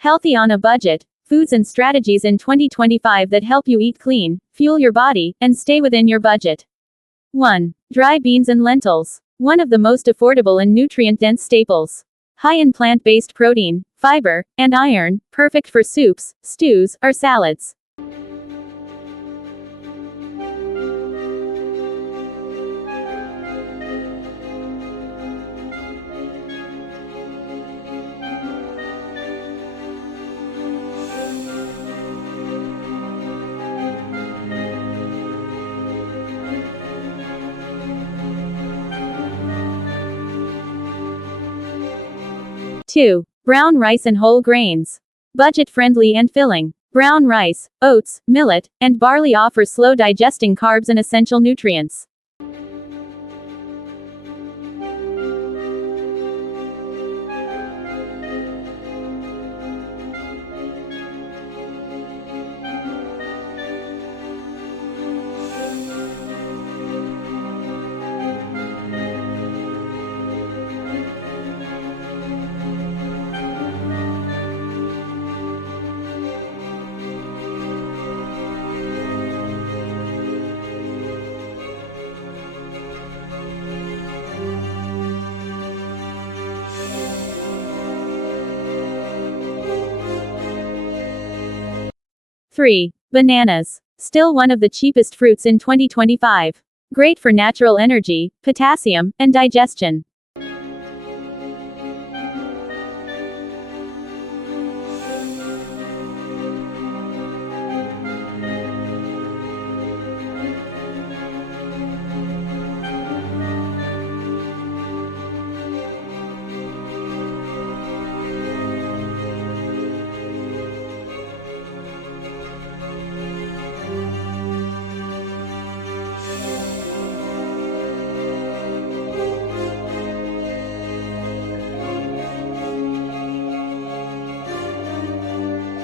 Healthy on a budget. Foods and strategies in 2025 that help you eat clean, fuel your body, and stay within your budget. 1. Dry beans and lentils. One of the most affordable and nutrient-dense staples. High in plant-based protein, fiber, and iron, perfect for soups, stews, or salads. 2. Brown rice and whole grains. Budget-friendly and filling. Brown rice, oats, millet, and barley offer slow-digesting carbs and essential nutrients. 3. Bananas. Still one of the cheapest fruits in 2025. Great for natural energy, potassium, and digestion.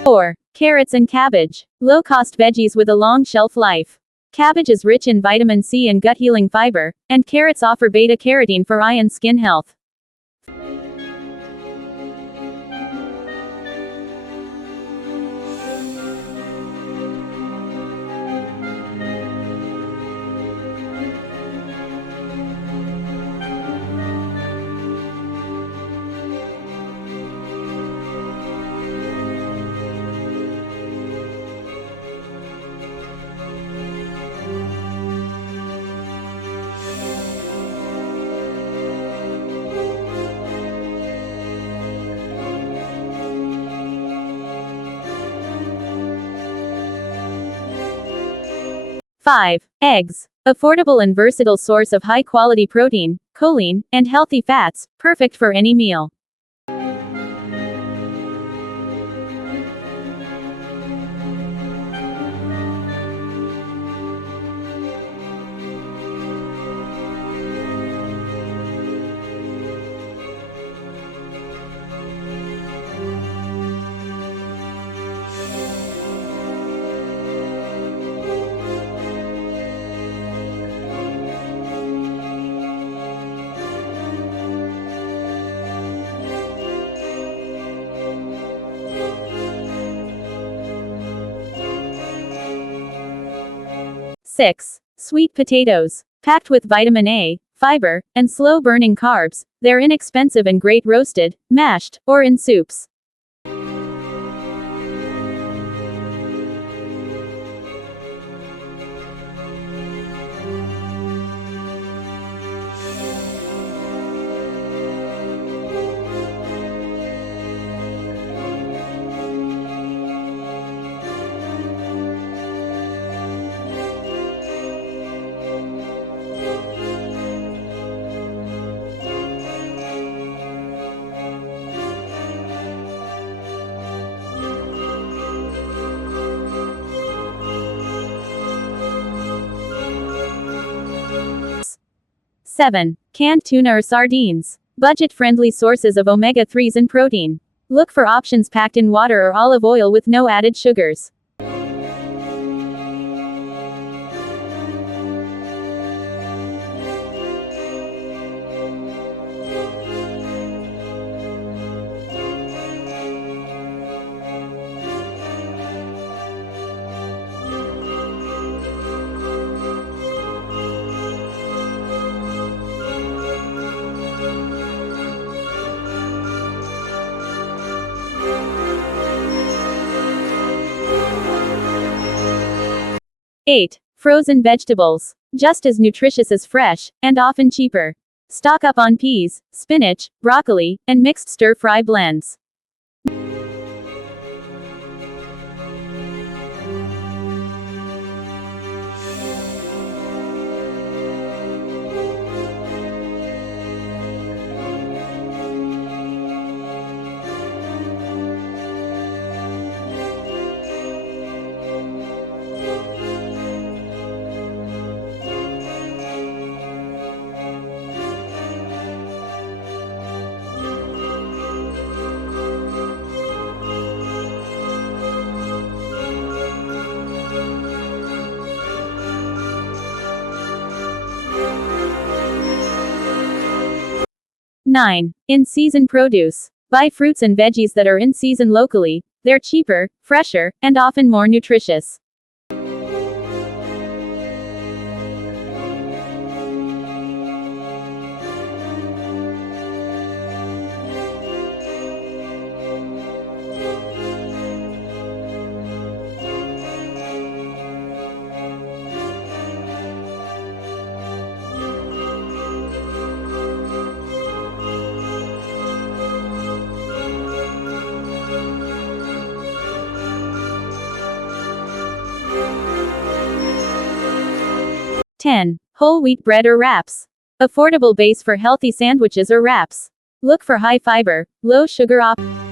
4. Carrots and cabbage. Low-cost veggies with a long shelf life. Cabbage is rich in vitamin C and gut-healing fiber, and carrots offer beta-carotene for eye and skin health. 5. Eggs. Affordable and versatile source of high-quality protein, choline, and healthy fats, perfect for any meal. 6. Sweet potatoes. Packed with vitamin A, fiber, and slow-burning carbs, they're inexpensive and great roasted, mashed, or in soups. 7. Canned tuna or sardines. Budget-friendly sources of omega-3s and protein. Look for options packed in water or olive oil with no added sugars. 8. Frozen vegetables. Just as nutritious as fresh, and often cheaper. Stock up on peas, spinach, broccoli, and mixed stir-fry blends. 9. In-season produce. Buy fruits and veggies that are in season locally. They're cheaper, fresher, and often more nutritious. 10. Whole wheat bread or wraps. Affordable base for healthy sandwiches or wraps. Look for high fiber, low sugar options.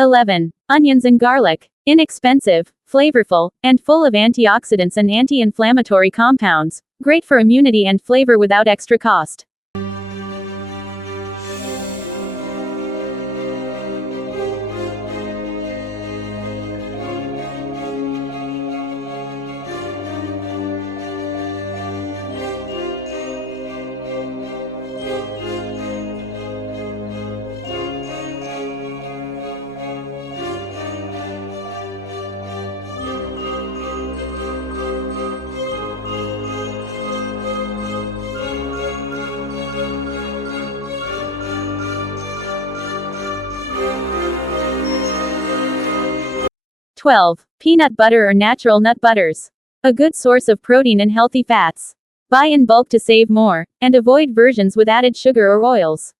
11. Onions and garlic. Inexpensive, flavorful, and full of antioxidants and anti-inflammatory compounds. Great for immunity and flavor without extra cost. 12. Peanut butter or natural nut butters. A good source of protein and healthy fats. Buy in bulk to save more, and avoid versions with added sugar or oils.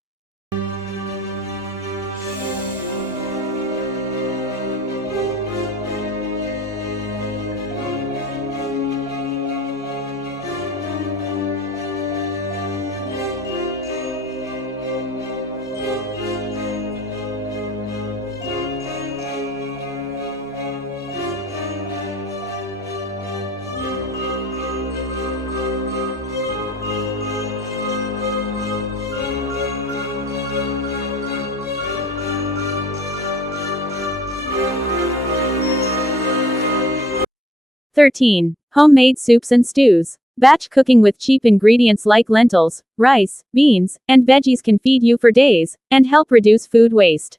13. Homemade soups and stews. Batch cooking with cheap ingredients like lentils, rice, beans, and veggies can feed you for days, and help reduce food waste.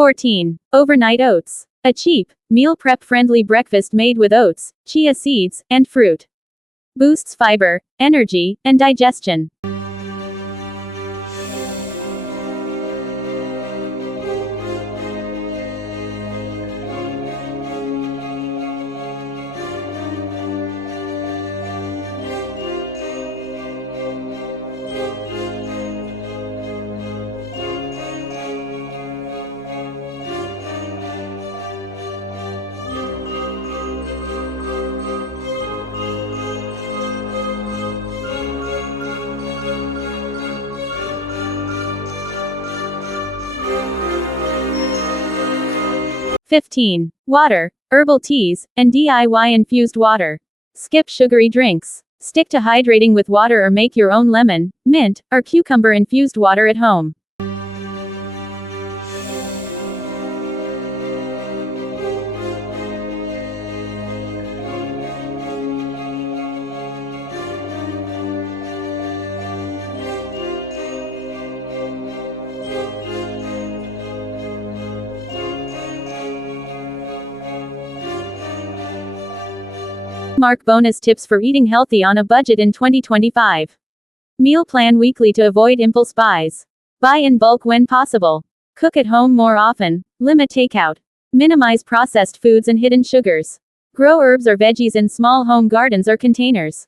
14. Overnight oats. A cheap, meal prep-friendly breakfast made with oats, chia seeds, and fruit. Boosts fiber, energy, and digestion. 15. Water, herbal teas, and DIY infused water. Skip sugary drinks. Stick to hydrating with water or make your own lemon, mint, or cucumber infused water at home. Mark bonus tips for eating healthy on a budget in 2025. Meal plan weekly to avoid impulse buys. Buy in bulk when possible. Cook at home more often. Limit takeout. Minimize processed foods and hidden sugars. Grow herbs or veggies in small home gardens or containers.